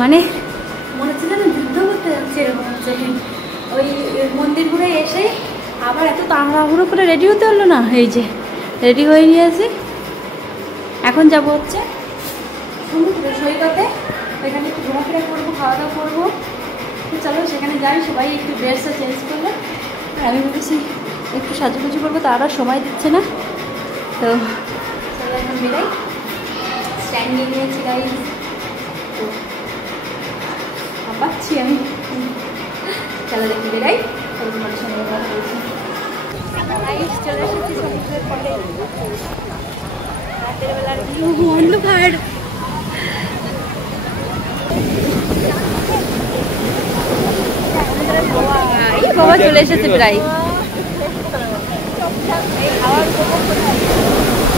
মানে মনে হচ্ছে যেন যুদ্ধ করতে যাচ্ছে, এরকম হচ্ছে। ওই মন্দির ঘুরে এসে আবার এত তাড়াহুড়ো করে রেডি হতে হলো না। এই যে রেডি হয়ে নিয়েছি, এখন যাব হচ্ছে সমুদ্র সৈকতে, এখানে একটু ঘোরাফেরা করবো, খাওয়া দাওয়া করবো। তো চলো সেখানে যাই, সবাই একটু ড্রেসটা চেঞ্জ করলো। আর আমি ভেবেছি একটু সাজুগুজু করবো, তারা সময় দিচ্ছে না। তো চলো এখন বেরাই, স্ট্যান্ড নিয়ে নিয়েছি গাইজ। তো পাচ্ছি আমি, চলো দেখি বেরাই, তোমার সঙ্গে কথা বলছি। চলে এসেছি সমুদ্রের পরে, রাতের বেলার অন্ধকার। বাবা চলে এসেছে প্রায়,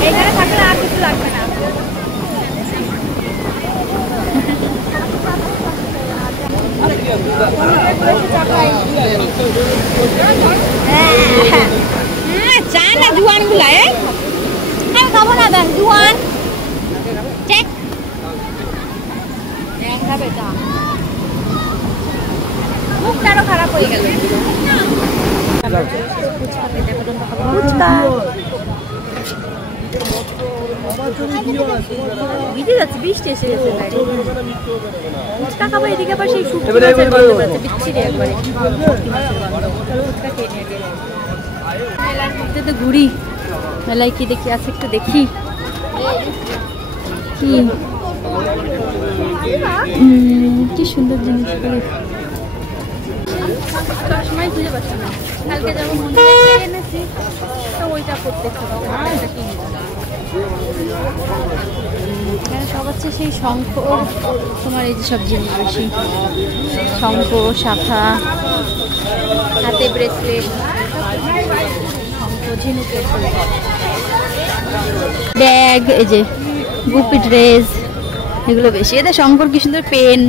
এখানে থাকলে আর কিছু লাগবে না। চায় না জুয়ান গুলা, আমি খাবো না দেন জুয়ান চেক খাবে, চা মুখটা আরো খারাপ হয়ে গেল। ভিজে যাচ্ছে, বৃষ্টি এসে গেছে। ফুচকা খাবো, এদিকে আবার সেই শুকনো বিচ্ছিরি একবারে। মেলার মধ্যে তো ঘুরি, মেলায় কি দেখি আছে একটু দেখি। কি সুন্দর জিনিস সময় খুঁজে পাচ্ছি না। কালকে যেমন মন্দিরে এনেছি, তো ওইটা করতেছি। এখানে সব হচ্ছে সেই শঙ্খ, তোমার এই যে সব জিনিস বেশি, শঙ্খ, শাখা, হাতে ব্রেসলেট, শঙ্খ, ঝিনুকের ব্যাগ, এই যে গুপি ড্রেস, এগুলো বেশি। এদের শঙ্কর কি সুন্দর পেন,